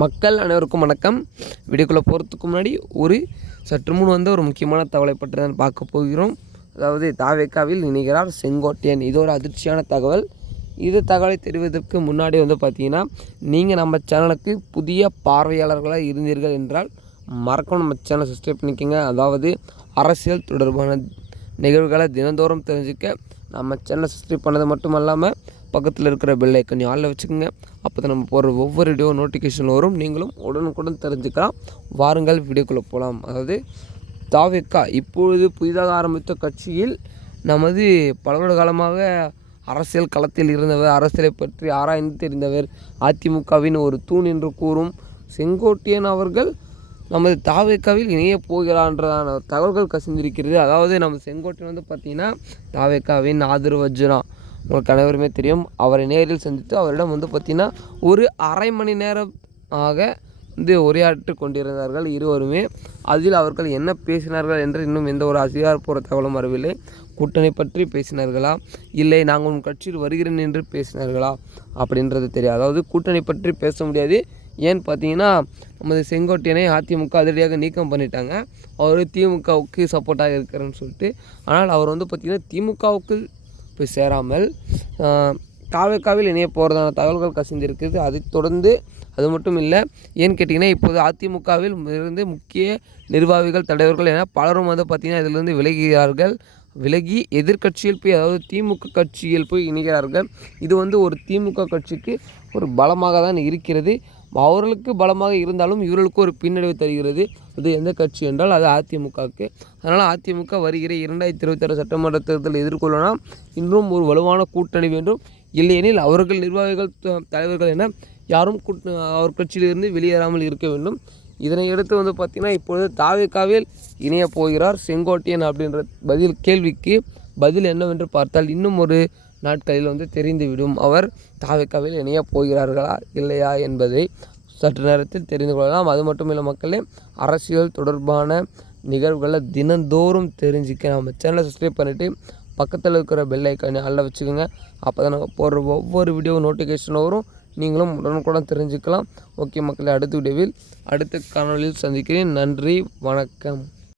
மக்கள் அனைவருக்கும் வணக்கம். வீடியோக்குள்ளே போகிறதுக்கு முன்னாடி ஒரு சற்று முன் வந்து ஒரு முக்கியமான தகவலை பற்றி தான் பார்க்க போகிறோம். அதாவது தாவேக்காவில் இணைகிறார் செங்கோட்டையன். இது ஒரு அதிர்ச்சியான தகவல். இது தகவலை தெரிவதற்கு முன்னாடி வந்து பார்த்தீங்கன்னா நீங்கள் நம்ம சேனலுக்கு புதிய பார்வையாளர்களாக இருந்தீர்கள் என்றால் மறக்காம நம்ம சேனலை சப்ஸ்கிரைப் பண்ணிக்கோங்க. அதாவது அரசியல் தொடர்பான நிகழ்வுகளை தினந்தோறும் தெரிஞ்சுக்க நம்ம சேனலை சப்ஸ்கிரைப் பண்ணது மட்டும் இல்லாமல் பக்கத்தில் இருக்கிற பெல் ஐக்கன் ஆளில் வச்சுக்கோங்க. அப்போ தான் நம்ம போடுற ஒவ்வொரு வீடியோ நோட்டிஃபிகேஷன் வரும். நீங்களும் உடனுக்குடன் தெரிஞ்சுக்கலாம். வாருங்கள் வீடியோக்குள்ளே போகலாம் அதாவது தாவேக்கா இப்பொழுது புதிதாக ஆரம்பித்த கட்சியில் நமது பலவட காலமாக அரசியல் களத்தில் இருந்தவர் அரசியலை பற்றி ஆராய்ந்து தெரிந்தவர் அதிமுகவின் ஒரு தூண் என்று கூறும் செங்கோட்டியன் அவர்கள் நமது தாவேக்காவில் இணைய போகிறான்றதான தகவல்கள் கசிந்திருக்கிறது. அதாவது நம்ம செங்கோட்டையன் வந்து பார்த்திங்கன்னா தாவேக்காவின் ஆதரவு அர்ஜுனா உங்களுக்கு அனைவருமே தெரியும். அவரை நேரில் சந்தித்து அவரிடம் வந்து பார்த்திங்கன்னா ஒரு அரை மணி நேரம் ஆக வந்து உரையாற்றி கொண்டிருந்தார்கள் இருவருமே. அதில் அவர்கள் என்ன பேசினார்கள் என்று இன்னும் எந்த ஒரு அதிகாரப்பூர்வ தகவலும் வரவில்லை. கூட்டணி பற்றி பேசினார்களா? இல்லை நாங்கள் உன் கட்சியில் வருகிறேன் என்று பேசினார்களா? அப்படின்றது தெரியாது. அதாவது கூட்டணி பற்றி பேச முடியாது. ஏன்னு பார்த்தீங்கன்னா நமது செங்கோட்டையனை அதிமுக அதிரடியாக நீக்கம் பண்ணிட்டாங்க. அவர் திமுகவுக்கு சப்போர்ட்டாக இருக்கிறேன்னு சொல்லிட்டு. ஆனால் அவர் வந்து பார்த்திங்கன்னா திமுகவுக்கு போய் சேராமல் தாவேக்காவில் இணைய போகிறதான தகவல்கள் கசிந்திருக்குது அதைத் தொடர்ந்து அது மட்டும் இல்லை ஏன்னு கேட்டிங்கன்னா இப்போது அதிமுகவில் இருந்து முக்கிய நிர்வாகிகள் தலைவர்கள் என பலரும் வந்து பார்த்திங்கன்னா இதிலிருந்து விலகுகிறார்கள். விலகி எதிர்க்கட்சியில் போய் அதாவது திமுக கட்சியில் போய் இணைகிறார்கள். இது வந்து ஒரு திமுக கட்சிக்கு ஒரு பலமாக தான் இருக்கிறது. அவர்களுக்கு பலமாக இருந்தாலும் இவர்களுக்கு ஒரு பின்னடைவு தருகிறது. அது எந்த கட்சி என்றால் அது அதிமுகவுக்கு. அதனால் அதிமுக வருகிற இரண்டாயிரத்தி இருபத்தாறு சட்டமன்ற தேர்தல் எதிர்கொள்ளலாம் இன்றும் ஒரு வலுவான கூட்டணி வேண்டும். இல்லையெனில் அவர்கள் நிர்வாகிகள் த- தலைவர்கள் என யாரும் கூட்ட அவர் கட்சியிலிருந்து வெளியேறாமல் இருக்க வேண்டும். இதனை அடுத்து வந்து பார்த்திங்கன்னா இப்பொழுது தாவேக்காவில் இணைய போகிறார் செங்கோட்டையன் அப்படின்ற பதில் கேள்விக்கு பதில் என்னவென்று பார்த்தால் இன்னும் ஒரு நாட்களில் வந்து தெரிந்துவிடும். அவர் தாவேக்காவில் இணைய போகிறார்களா இல்லையா என்பதை சற்று நேரத்தில் தெரிந்து கொள்ளலாம். அது மட்டும் இல்லை மக்களே அரசியல் தொடர்பான நிகழ்வுகளை தினந்தோறும் தெரிஞ்சுக்க நம்ம சேனலை சப்ஸ்கிரைப் பண்ணிவிட்டு பக்கத்தில் இருக்கிற பெல் ஐக்கானை அல்ல வச்சுக்கோங்க. அப்போ தான் நாங்கள் போடுற ஒவ்வொரு வீடியோ நோட்டிஃபிகேஷன் வரும். நீங்களும் உடனுக்குடன் தெரிஞ்சுக்கலாம். ஓகே மக்களை அடுத்த வீடியோவில் அடுத்த காணொலியில் சந்திக்கிறேன். நன்றி வணக்கம்.